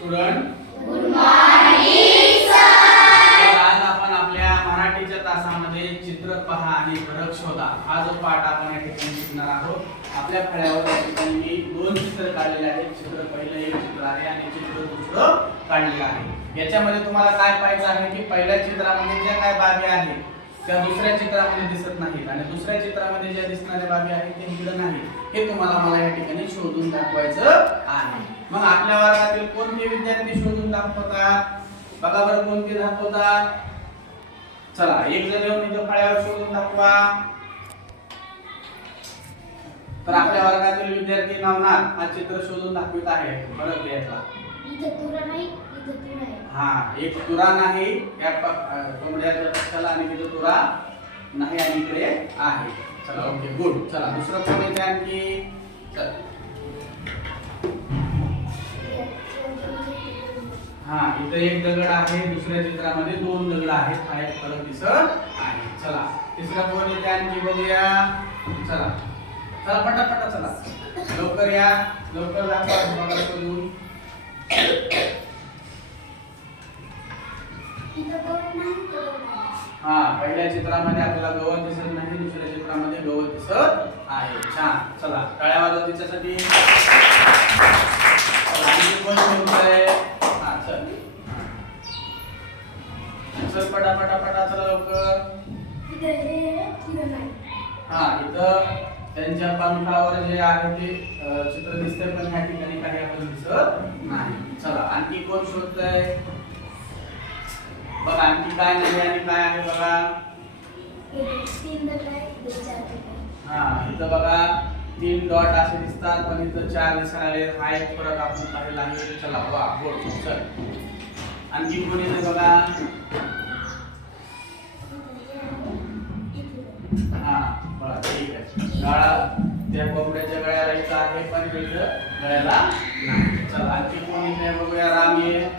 Student good morning तर आज आपण आपल्या मराठीच्या तासामध्ये चित्र पहा आणि फरक शोधा. हा जो पाठ आपण या ठिकाणी शिकणार आहोत आपल्या फळ्यावर या ठिकाणी मी दोन चित्र काढलेले आहेत. चित्र पहिलं एक चित्र आहे आणि चित्र दुसरं काढलेलं आहे. याच्यामध्ये तुम्हाला काय पाहायचं आहे की पहिल्या चित्रामध्ये ज्या काय बाबी आहेत त्या दुसऱ्या चित्रामध्ये दिसत नाहीत. आणि दुसऱ्या चित्रामध्ये ज्या दिसणाऱ्या बाबी आहेत ते इकडे नाही हे तुम्हाला मला या ठिकाणी शोधून दाखवायचं आहे. कोणते विद्यार्थी शोधून दाखवतात? बघा बरं कोणते दाखवतात. चला एक जण येऊन इथं फळ्यावर शोधून दाखवा. तर आपल्या वर्गातील विद्यार्थी नवनाथ हा चित्र शोधून दाखवित आहे. तुरा आहे. हा एक तुरा नाही या प- अं, कोंबड्याच्या पक्षाला आणि तिथं तुरा नाही आणि इकडे आहे. चला ओके गुड. चला दुसरं कोण येते आणखी? चल. हा इथं एक दगड आहे दुसऱ्या चित्रामध्ये दोन दगड आहेत. हा एक फरक दिसत आहे. चला तिसरा कोण येते आणखी बघूया. चला. चला पटापटा चला. लवकर या. लवकर दाखवा तुम्हाला नाही. हा पहिल्या चित्रामध्ये आपल्याला गवत दिसत नाही दुसऱ्या चित्रामध्ये गवत दिसत आहे. छान. चला टाळ्या वाजवा तिच्यासाठी चला, आणखी कोण शोधतंय? हा चल चल पटा पटा पटा चला लवकर. हा इथं त्यांच्या पंखावर जे आहे ते चित्र दिसतंय पण ह्या ठिकाणी काही आपण दिसत नाही. चला आणखी कोण शोधतय? बघा आणखी काय नाही आणि काय आहे बघा. हा इथं बघा तीन डॉट असे दिसतात पण इथं चार दिसायला हा एक फरक आपण पाहिला आहे चला वा बोल चल. आणखी कोणी बघा? हा बघा ठीक आहे. गळा त्या कोंबड्याच्या गळ्याला इथं आहे पण इथं गळ्याला नाही. चला आणखी कोण येते बघूया राम ये. एक.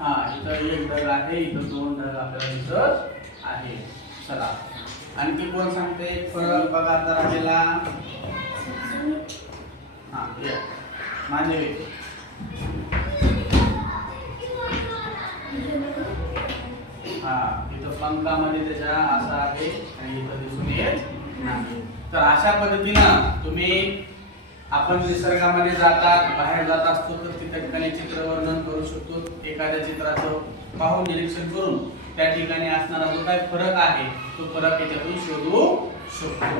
हा इथं एक ढग आहे इथं दोन ढग आपल्याला दिसत आहे चला आणखी कोण सांगते फरक बघा आता राहिलेला हा हा ah, ah, इथं पंखामध्ये त्याच्या असा आहे आणि इथं दिसून येत नाही. तर अशा पद्धतीनं तुम्ही आपण निसर्गामध्ये जातात बाहेर जात असतो तर त्या ठिकाणी चित्र वर्णन करू शकतो. एखाद्या चित्राचं पाहून निरीक्षण करून त्या ठिकाणी असणारा जो काही फरक आहे तो फरक याच्यातून शोधू शकतो.